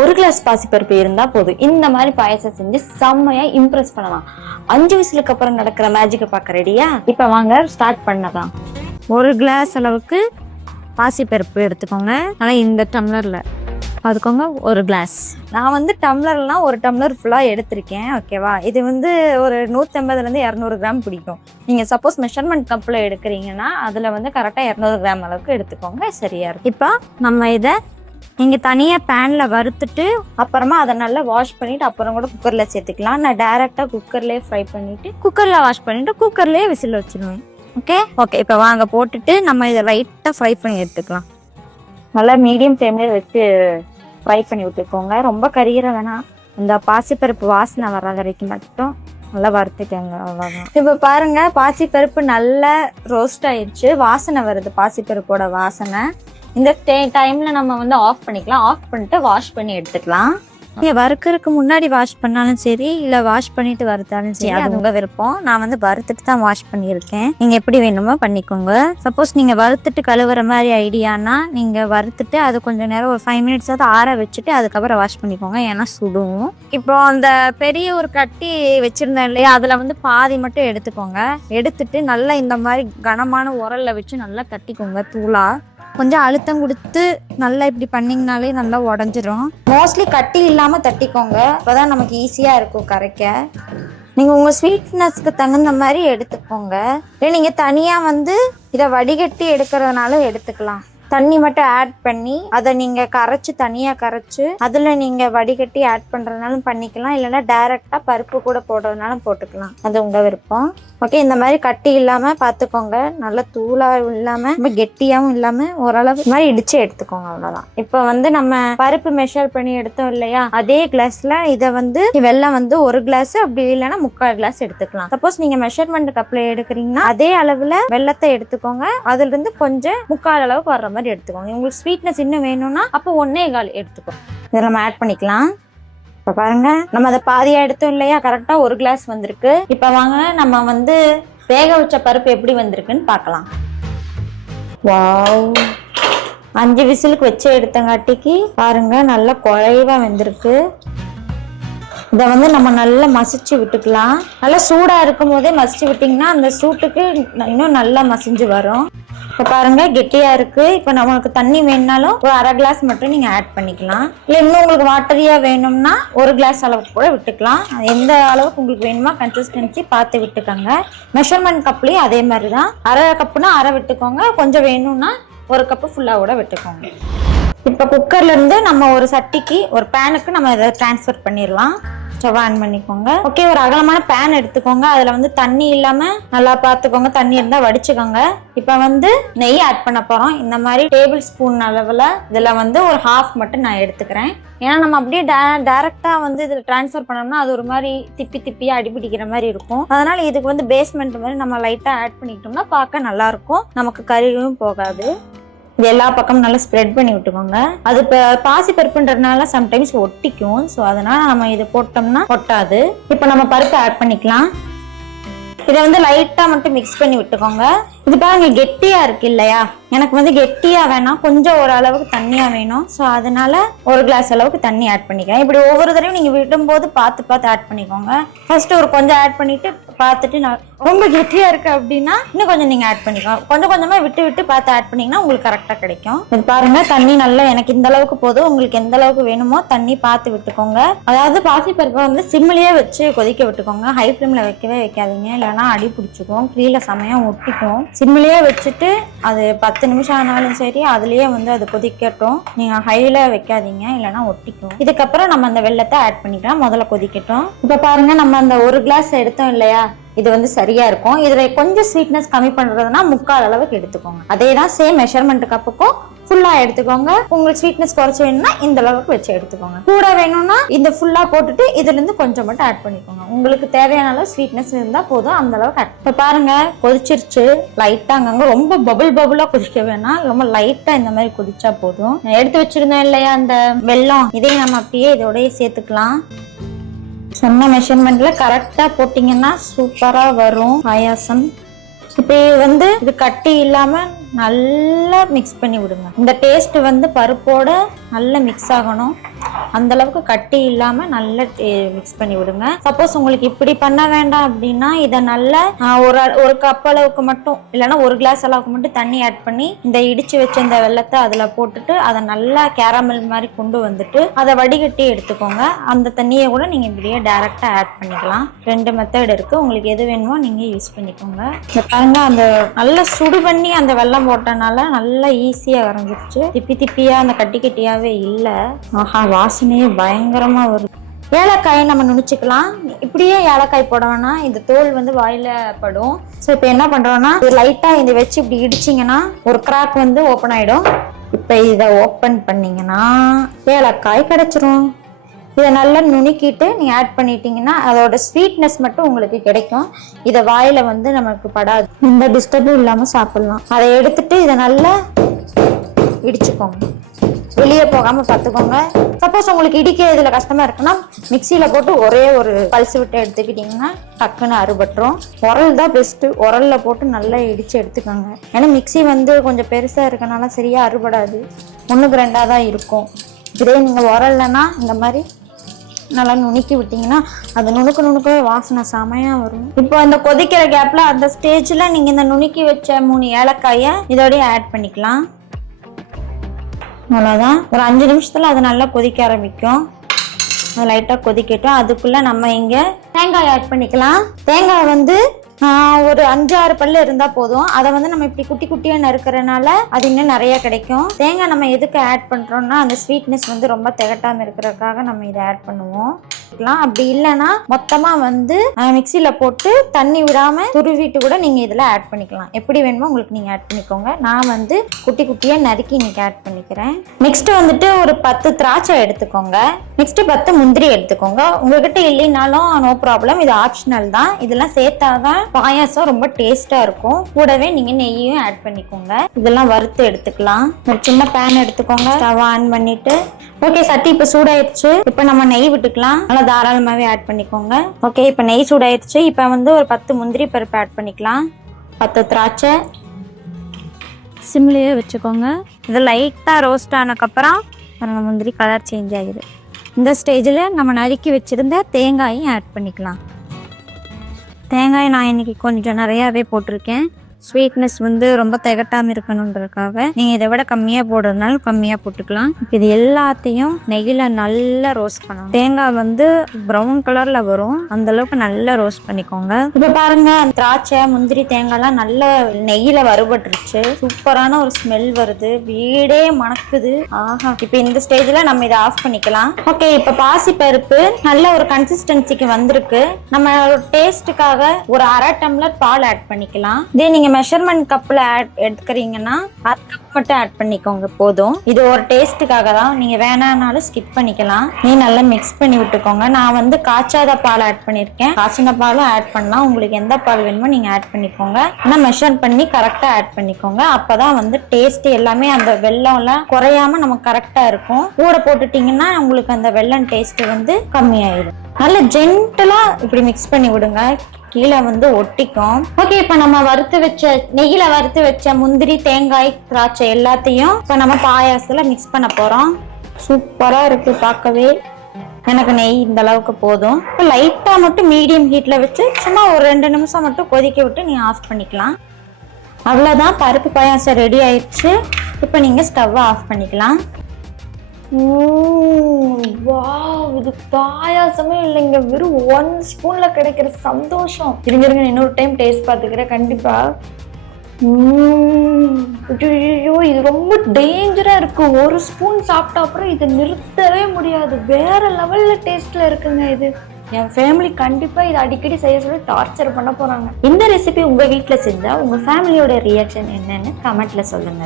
ஒரு கிளாஸ் பாசிப்பருப்பு இருந்தா போதும் இந்த மாதிரி பாயசம் செஞ்சு செம்மையா இம்ப்ரெஸ் பண்ணலாம். 5 விசிலுக்கு அப்புறம் நடக்கிற மேஜிக்கை பார்க்க ரெடியா? இப்ப வாங்க ஸ்டார்ட் பண்ணலாம். ஒரு கிளாஸ் அளவுக்கு பாசிப்பருப்பு எடுத்துக்கோங்க. ஆனால் இந்த டம்ளரில் பார்த்துக்கோங்க, ஒரு கிளாஸ். நான் வந்து டம்ளர்லாம் ஒரு டம்ளர் ஃபுல்லாக எடுத்திருக்கேன். ஓகேவா? இது வந்து ஒரு 150 200 கிராம் பிடிக்கும். நீங்கள் சப்போஸ் மெஷர்மெண்ட் கப்பில் எடுக்கிறீங்கன்னா அதில் வந்து கரெக்டாக 200 கிராம் அளவுக்கு எடுத்துக்கோங்க, சரியா இருக்கும். இப்போ நம்ம இதை நீங்கள் தனியாக பேனில் வறுத்துட்டு அப்புறமா அதை நல்லா வாஷ் பண்ணிவிட்டு அப்புறம் கூட குக்கரில் சேர்த்துக்கலாம். நான் டைரெக்டாக குக்கர்லேயே ஃப்ரை பண்ணிவிட்டு குக்கரில் வாஷ் பண்ணிவிட்டு குக்கர்லேயே விசில் வச்சுருவேன். ஓகே இப்போ வாங்க போட்டுட்டு நம்ம இதை லைட்டாக ஃப்ரை பண்ணி எடுத்துக்கலாம். நல்லா மீடியம் ஃப்ளேம்லேயே வச்சு ஃப்ரை பண்ணி விட்டுக்கோங்க. ரொம்ப கரிகிற வேணாம். இந்த பாசிப்பருப்பு வாசனை வராத வரைக்கும் மட்டும் நல்லா வறுத்துக்கோங்க, அவ்வளோதான். இப்போ பாருங்க, பாசிப்பருப்பு நல்லா ரோஸ்ட் ஆயிடுச்சு. வாசனை வருது, பாசிப்பருப்போட வாசனை. இந்த டைம்ல நம்ம வந்து ஆஃப் பண்ணிக்கலாம். ஆஃப் பண்ணிட்டு வாஷ் பண்ணி எடுத்துக்கலாம். நீங்கள் வறுக்கிறதுக்கு முன்னாடி வாஷ் பண்ணாலும் சரி, இல்லை வாஷ் பண்ணிட்டு வறுத்தாலும் சரி, அது உங்கள் விருப்பம். நான் வந்து வறுத்துட்டு தான் வாஷ் பண்ணியிருக்கேன். நீங்கள் எப்படி வேணுமோ பண்ணிக்கோங்க. சப்போஸ் நீங்கள் வறுத்துட்டு கழுவுற மாதிரி ஐடியானா நீங்கள் வறுத்துட்டு அது கொஞ்சம் நேரம் ஒரு 5 மினிட்ஸாவது ஆற வச்சுட்டு அதுக்கப்புறம் வாஷ் பண்ணிக்கோங்க, ஏன்னா சுடும். இப்போ அந்த பெரிய ஒரு கட்டி வச்சுருந்தேன் இல்லையா, அதில் வந்து பாதி மட்டும் எடுத்துக்கோங்க. எடுத்துட்டு நல்லா இந்த மாதிரி கனமான உரல்ல வச்சு நல்லா தட்டிக்கோங்க தூளா. கொஞ்சம் அழுத்தம் கொடுத்து நல்லா இப்படி பண்ணிங்கனாலே நல்லா உடஞ்சிரும். மோஸ்ட்லி கட்டி இல்லாமல் தட்டிக்கோங்க, அப்போதான் நமக்கு ஈஸியாக இருக்கும் கரைக்க. நீங்கள் உங்கள் ஸ்வீட்னஸ்க்கு தகுந்த மாதிரி எடுத்துக்கோங்க. இல்லை நீங்கள் தனியாக வந்து இதை வடிகட்டி எடுக்கிறதுனால எடுத்துக்கலாம். தண்ணி மட்டும் ஆட் பண்ணி அதை நீங்கள் கரைச்சி தனியாக கரைச்சி அதில் நீங்கள் வடிகட்டி ஆட் பண்ணுறதுனாலும் பண்ணிக்கலாம். இல்லைன்னா டைரெக்டாக பருப்பு கூட போடுறதுனாலும் போட்டுக்கலாம், அது உங்கள் விருப்பம். ஓகே, இந்த மாதிரி கட்டி இல்லாமல் பார்த்துக்கோங்க. நல்லா தூளாக இல்லாமல் ரொம்ப கெட்டியாகவும் இல்லாமல் ஓரளவு இந்த மாதிரி இடித்து எடுத்துக்கோங்க, அவ்வளோதான். இப்போ வந்து நம்ம பருப்பு மெஷர் பண்ணி எடுத்தோம் இல்லையா, அதே கிளாஸில் இதை வந்து வெல்லம் வந்து 1 கிளாஸ், அப்படி இல்லைன்னா 3/4 கிளாஸ் எடுத்துக்கலாம். சப்போஸ் நீங்கள் மெஷர்மெண்ட் கப்பில் எடுக்கிறீங்கன்னா அதே அளவில் வெல்லத்தை எடுத்துக்கோங்க. அதுலேருந்து கொஞ்சம் 3/4 அளவுக்கு வர்ற மாதிரி எடுத்துக்கோங்க. உங்களுக்கு ஸ்வீட்னஸ் இன்னும் வேணும்னா அப்போ 1/4 எடுத்துக்கோங்க. இதை நம்ம ஆட் பண்ணிக்கலாம். இப்போ பாருங்க, நம்ம அதை பாதியாக எடுத்தோம் இல்லையா, கரெக்டாக 1 கிளாஸ் வந்திருக்கு. இப்போ வாங்க நம்ம வந்து வேக வச்ச பருப்பு எப்படி வந்திருக்குன்னு பார்க்கலாம். வாவ், 5 விசிலுக்கு வச்சு எடுத்தங்காட்டிக்கு பாருங்க நல்லா குழைவா வெந்திருக்கு. இதை வந்து நம்ம நல்லா மசிச்சு விட்டுக்கலாம். நல்லா சூடாக இருக்கும் போதே மசிச்சு விட்டிங்கன்னா அந்த சூட்டுக்கு இன்னும் நல்லா மசிஞ்சு வரும். இப்போ பாருங்க கெட்டியாக இருக்குது. இப்போ நம்மளுக்கு தண்ணி வேணுனாலும் ஒரு 1/2 கிளாஸ் மட்டும் நீங்கள் ஆட் பண்ணிக்கலாம். இல்லை இன்னும் உங்களுக்கு வாட்டரியாக வேணும்னா 1 கிளாஸ் அளவுக்கு கூட விட்டுக்கலாம். எந்த அளவுக்கு உங்களுக்கு வேணுமா கன்சிஸ்டன்சி பார்த்து விட்டுக்கோங்க. மெஷர்மெண்ட் கப்லேயும் அதே மாதிரி தான். 1/2 கப்புனா 1/2 விட்டுக்கோங்க. கொஞ்சம் வேணும்னா 1 கப்பு ஃபுல்லாக கூட விட்டுக்கோங்க. இப்போ குக்கர்லேருந்து நம்ம ஒரு சட்டிக்கு ஒரு பேனுக்கு நம்ம இதை ட்ரான்ஸ்ஃபர் பண்ணிடலாம். ஸ்டவ் ஆன் பண்ணிக்கோங்க. ஓகே, ஒரு அகலமான பேன் எடுத்துக்கோங்க. அதில் வந்து தண்ணி இல்லாமல் நல்லா பார்த்துக்கோங்க. தண்ணி இருந்தால் வடிச்சுக்கோங்க. இப்போ வந்து நெய் ஆட் பண்ண போகிறோம். இந்த மாதிரி டேபிள் ஸ்பூன் அளவில் இதில் வந்து ஒரு 1/2 மட்டும் நான் எடுத்துக்கிறேன். ஏன்னா நம்ம அப்படியே டைரெக்டாக வந்து இதில் ட்ரான்ஸ்ஃபர் பண்ணோம்னா அது ஒரு மாதிரி திப்பியாக அடிபிடிக்கிற மாதிரி இருக்கும். அதனால் இதுக்கு வந்து பேஸ்மெண்ட் மாதிரி நம்ம லைட்டாக ஆட் பண்ணிக்கிட்டோம்னா பார்க்க நல்லாயிருக்கும், நமக்கு கறியும் போகாது. இது எல்லா பக்கமும் நல்லா ஸ்ப்ரெட் பண்ணி விட்டுக்கோங்க. அது இப்போ பாசி பருப்புன்றதுனால சம்டைம்ஸ் ஒட்டிக்கும். ஸோ அதனால் நம்ம இதை போட்டோம்னா ஒட்டாது. இப்போ நம்ம பருப்பு ஆட் பண்ணிக்கலாம். இதை வந்து லைட்டாக மட்டும் மிக்ஸ் பண்ணி விட்டுக்கோங்க. இது பாருங்க கெட்டியாக இருக்கு இல்லையா, எனக்கு வந்து கெட்டியாக வேணாம், கொஞ்சம் ஓரளவுக்கு தண்ணியாக வேணும். ஸோ அதனால 1 கிளாஸ் அளவுக்கு தண்ணி ஆட் பண்ணிக்கிறேன். இப்படி ஒவ்வொரு தடவையும் நீங்கள் விடும்போது பார்த்து ஆட் பண்ணிக்கோங்க. ஃபர்ஸ்ட் ஒரு கொஞ்சம் ஆட் பண்ணிட்டு பார்த்துட்டு நான் ரொம்ப கெட்டியாக இருக்கு அப்படின்னா இன்னும் கொஞ்சம் நீங்கள் ஆட் பண்ணிக்கோங்க. கொஞ்சம் கொஞ்சமாக விட்டு பார்த்து ஆட் பண்ணிங்கன்னா உங்களுக்கு கரெக்டாக கிடைக்கும். இது பாருங்க தண்ணி நல்லா எனக்கு இந்த அளவுக்கு போதும். உங்களுக்கு எந்த அளவுக்கு வேணுமோ தண்ணி பார்த்து விட்டுக்கோங்க. அதாவது பாசிப்பருப்பை வந்து சிம்மிலேயே வச்சு கொதிக்க விட்டுக்கோங்க. ஹை ஃப்ளேமில் வைக்கவே வைக்காதீங்க, இல்லைன்னா அடி பிடிச்சிக்கும், கீழே சமயம் ஒட்டிக்கும். சிம்மிலேயே வச்சுட்டு அது 10 நிமிஷம் ஆனாலும் சரி அதுலேயே வந்து அது கொதிக்கட்டும். நீங்கள் ஹையில் வைக்காதீங்க, இல்லைன்னா ஒட்டிக்கும். இதுக்கப்புறம் நம்ம அந்த வெல்லத்தை ஆட் பண்ணிக்கலாம். முதல்ல கொதிக்கட்டும். இப்போ பாருங்க நம்ம அந்த 1 கிளாஸ் எடுத்தோம் இல்லையா, இது வந்து சரியா இருக்கும். இதுல கொஞ்சம் ஸ்வீட்னஸ் கம்மி பண்றதுன்னா 3/4 அளவுக்கு எடுத்துக்கோங்க. அதே தான் சேம் மெஷர்மெண்ட் கப்புக்கும் ஃபுல்லா எடுத்துக்கோங்க. உங்களுக்கு ஸ்வீட்னஸ் குறைச்சி வேணும்னா இந்த அளவுக்கு வச்சு எடுத்துக்கோங்க. கூட வேணும்னா இந்த ஃபுல்லா போட்டுட்டு இதுல இருந்து கொஞ்சம் மட்டும் ஆட் பண்ணிக்கோங்க. உங்களுக்கு தேவையான அளவு ஸ்வீட்னஸ் இருந்தா போதும், அந்த அளவுக்கு ஆட். இப்போ பாருங்க கொதிச்சிருச்சு. லைட்டா அங்கங்க ரொம்ப பபுளா கொதிக்க வேணாம், ரொம்ப லைட்டா இந்த மாதிரி கொதிச்சா போதும். எடுத்து வச்சிருந்தோம் இல்லையா அந்த வெல்லம், இதையும் நம்ம அப்படியே இதோடய சேர்த்துக்கலாம். சொன்ன மெஷர்மெண்ட்ல கரெக்டா போட்டீங்கன்னா சூப்பரா வரும் பாயாசம். இப்போ வந்து இது கட்டி இல்லாம நல்லா மிக்ஸ் பண்ணி விடுங்க. இந்த டேஸ்ட் வந்து பருப்போட நல்லா மிக்ஸ் ஆகணும். அந்த அளவுக்கு கட்டி இல்லாம நல்லா மிக்ஸ் பண்ணி விடுங்க. சப்போஸ் உங்களுக்கு இப்படி பண்ண வேண்டாம் அப்படின்னா இதை நல்லா ஒரு கப் அளவுக்கு மட்டும் இல்லைன்னா ஒரு கிளாஸ் அளவுக்கு மட்டும் தண்ணி ஆட் பண்ணி இந்த இடிச்சு வச்ச இந்த வெள்ளத்தை அதுல போட்டுட்டு அதை நல்லா கேரமல் மாதிரி கொண்டு வந்துட்டு அதை வடிகட்டி எடுத்துக்கோங்க. அந்த தண்ணியை கூட நீங்க இப்படியே டைரக்டா ஆட் பண்ணிக்கலாம். 2 மெத்தட் இருக்கு, உங்களுக்கு எது வேணுமோ நீங்க யூஸ் பண்ணிக்கோங்க. பாருங்க, அந்த நல்லா சுடு பண்ணி அந்த வெள்ளம் போட்டனால நல்லா ஈஸியா கரைஞ்சிருச்சு. திப்பி திப்பியா அந்த கட்டி கட்டியாவே இல்லை. ஆஹா, வாசனையே பயங்கரமா வருது. ஏலக்காயை நம்ம நுணுச்சிக்கலாம். இப்படியே ஏலக்காய் போட வேணாம், இந்த தோல் வந்து வாயில படும். ஸோ இப்போ என்ன பண்றோம்னா லைட்டா இதை வச்சு இப்படி இடிச்சிங்கன்னா ஒரு கிராக் வந்து ஓப்பன் ஆயிடும். இப்போ இதை ஓப்பன் பண்ணீங்கன்னா ஏலக்காய் கிடைச்சிரும். இதை நல்லா நுணுக்கிட்டு நீங்கள் ஆட் பண்ணிட்டீங்கன்னா அதோட ஸ்வீட்னஸ் மட்டும் உங்களுக்கு கிடைக்கும். இதை வாயில வந்து நமக்கு படாது, எந்த டிஸ்டர்பும் இல்லாமல் சாப்பிடலாம். அதை எடுத்துட்டு இதை நல்லா இடிச்சுக்கோங்க, வெளியே போகாம பார்த்துக்கோங்க. சப்போஸ் உங்களுக்கு இடிக்க இதுல கஷ்டமா இருக்குன்னா மிக்சியில போட்டு ஒரே ஒரு பல்ஸ் விட்டு எடுத்துக்கிட்டீங்கன்னா டக்குன்னு அறுபட்டுரும். உரல் தான் பெஸ்ட். உரல்ல போட்டு நல்லா இடிச்சு எடுத்துக்கோங்க. ஏன்னா மிக்சி வந்து கொஞ்சம் பெருசா இருக்கனால சரியா அறுபடாது, 1க்கு 2 தான் இருக்கும். இதே நீங்க உரல்லன்னா இந்த மாதிரி நல்லா நுணுக்கி விட்டீங்கன்னா அது நுணுக்கவே வாசனை செமையா வரும். இப்போ இந்த கொதிக்கிற கேப்ல அந்த ஸ்டேஜ்ல நீங்க இந்த நுணுக்கி வச்ச 3 ஏலக்காயை இதோடய ஆட் பண்ணிக்கலாம். அவ்வளோதான். ஒரு 5 நிமிஷத்துல அது நல்லா கொதிக்க ஆரம்பிக்கும். அது லைட்டாக கொதிக்கட்டும். அதுக்குள்ள நம்ம இங்கே தேங்காய் ஆட் பண்ணிக்கலாம். தேங்காய் வந்து ஒரு 5-6 பல்லு இருந்தா போதும். அதை வந்து நம்ம இப்படி குட்டி குட்டியா நறுக்கிறனால அது இன்னும் நிறைய கிடைக்கும். தேங்காய் நம்ம எதுக்கு ஆட் பண்றோம்னா அந்த ஸ்வீட்னஸ் வந்து ரொம்ப திகட்டாம இருக்கிறதுக்காக நம்ம இதை ஆட் பண்ணுவோம். அப்படி இல்லைன்னா மொத்தமா வந்து மிக்சியில போட்டு தண்ணி விடாம துருவிட்டு கூட நீங்க இதுல ஆட் பண்ணிக்கலாம். எப்படி வேணுமோ உங்களுக்கு நீங்க ஆட் பண்ணிக்கோங்க. நான் வந்து குட்டி குட்டியா நறுக்கி இன்னைக்கு ஆட் பண்ணிக்கிறேன். நெக்ஸ்ட் வந்துட்டு ஒரு 10 திராட்சை எடுத்துக்கோங்க. நெக்ஸ்ட் 10 முந்திரி எடுத்துக்கோங்க. உங்ககிட்ட இல்லைனாலும் நோ ப்ராப்ளம், இது ஆப்ஷனல் தான். இதெல்லாம் சேர்த்தாதான் பாயாசம் ரொம்ப டேஸ்டா இருக்கும். கூடவே நீங்க நெய்யும் ஆட் பண்ணிக்கோங்க. இதெல்லாம் வறுத்து எடுத்துக்கலாம். ஒரு சின்ன பேன் எடுத்துக்கோங்க. ஸ்டவ் ஆன் பண்ணிட்டு ஓகே, சட்டி இப்போ சூடாயிருச்சு. இப்போ நம்ம நெய் விட்டுக்கலாம். நல்லா தாராளமாகவே ஆட் பண்ணிக்கோங்க. ஓகே, இப்போ நெய் சூடாயிருச்சு. இப்போ வந்து ஒரு 10 முந்திரி பருப்பு ஆட் பண்ணிக்கலாம். 10 திராட்சை சிம்லேயே வச்சுக்கோங்க. இது லைட்டாக ரோஸ்ட் ஆனதுக்கப்புறம் நம்ம முந்திரி கலர் சேஞ்ச் ஆகிடுது. இந்த ஸ்டேஜில் நம்ம நறுக்கி வச்சுருந்த தேங்காயும் ஆட் பண்ணிக்கலாம். தேங்காய் நான் இன்னைக்கு கொஞ்சம் நிறையாவே போட்டிருக்கேன். ஸ்வீட்னஸ் வந்து ரொம்ப திகட்டாமல் இருக்கணுன்றதுக்காக நீங்கள் இதை விட கம்மியாக போடுறதுனால கம்மியாக போட்டுக்கலாம். இது எல்லாத்தையும் நெய்யில் நல்லா ரோஸ்ட் பண்ணணும். தேங்காய் வந்து ப்ரௌன் கலரில் வரும், அந்த அளவுக்கு நல்லா ரோஸ்ட் பண்ணிக்கோங்க. இப்போ பாருங்க, திராட்சை முந்திரி தேங்காய்லாம் நல்ல நெய்யில் வறுபட்டுருச்சு. சூப்பரான ஒரு ஸ்மெல் வருது, வீடே மணக்குது. ஆஹா, இப்போ இந்த ஸ்டேஜில் நம்ம இதை ஆஃப் பண்ணிக்கலாம். ஓகே, இப்போ பாசி பருப்பு நல்ல ஒரு கன்சிஸ்டன்சிக்கு வந்திருக்கு. நம்ம டேஸ்ட்டுக்காக ஒரு 1/2 டம்ளர் பால் ஆட் பண்ணிக்கலாம். இதே நீங்கள் மெஷர்மெண்ட் கப்ல எடுத்துக்கிறீங்கன்னா 1/2 கப் மட்டும் ஆட் பண்ணிக்கோங்க போதும். இது ஒரு டேஸ்ட்டுக்காக தான், நீங்க வேணானாலும் ஸ்கிப் பண்ணிக்கலாம். நீ நல்லா மிக்ஸ் பண்ணி விட்டுக்கோங்க. நான் வந்து காய்ச்சாத பால் ஆட் பண்ணிருக்கேன். காய்ச்சின பாலும் ஆட் பண்ணலாம். உங்களுக்கு எந்த பால் வேணுமோ நீங்க ஆட் பண்ணிக்கோங்க. ஆனா மெஷர் பண்ணி கரெக்டா ஆட் பண்ணிக்கோங்க. அப்பதான் வந்து டேஸ்ட் எல்லாமே அந்த வெல்லம் எல்லாம் குறையாம நமக்கு கரெக்டா இருக்கும். கூட போட்டுட்டீங்கன்னா உங்களுக்கு அந்த வெல்லம் டேஸ்ட் வந்து கம்மியாயிடும். நல்ல ஜென்டலா இப்படி மிக்ஸ் பண்ணி விடுங்க, கீழே வந்து ஒட்டிக்கும். ஓகே, இப்ப நம்ம நெய்யில வறுத்து வச்ச முந்திரி தேங்காய் திராட்சை எல்லாத்தையும் இப்ப நம்ம பாயாசத்துல மிக்ஸ் பண்ண போறோம். சூப்பரா இருக்கு பார்க்கவே. எனக்கு நெய் இந்த அளவுக்கு போதும். லைட்டா மட்டும் மீடியம் ஹீட்ல வச்சு சும்மா ஒரு 2 நிமிஷம் மட்டும் கொதிக்க விட்டு நீங்க ஆஃப் பண்ணிக்கலாம். அவ்வளவுதான், பருப்பு பாயாசம் ரெடி ஆயிடுச்சு. இப்ப நீங்க ஸ்டவ் ஆஃப் பண்ணிக்கலாம். இது பாயாசமே இல்லைங்க, வெறும் 1 ஸ்பூன்ல கிடைக்கிற சந்தோஷம். இருங்க இன்னொரு டைம் டேஸ்ட் பார்த்துக்கிறேன் கண்டிப்பா. ஐயோ, இது ரொம்ப டேஞ்சரா இருக்கு. 1 ஸ்பூன் சாப்பிட்ட அப்புறம் இதை நிறுத்தவே முடியாது. வேற லெவல்ல டேஸ்ட்ல இருக்குங்க. இது என் ஃபேமிலி கண்டிப்பா இதை அடிக்கடி செய்ய சொல்லி டார்ச்சர் பண்ண போறாங்க. இந்த ரெசிபி உங்க வீட்டுல செஞ்சா உங்க ஃபேமிலியோட ரியாக்ஷன் என்னன்னு கமெண்ட்ல சொல்லுங்க.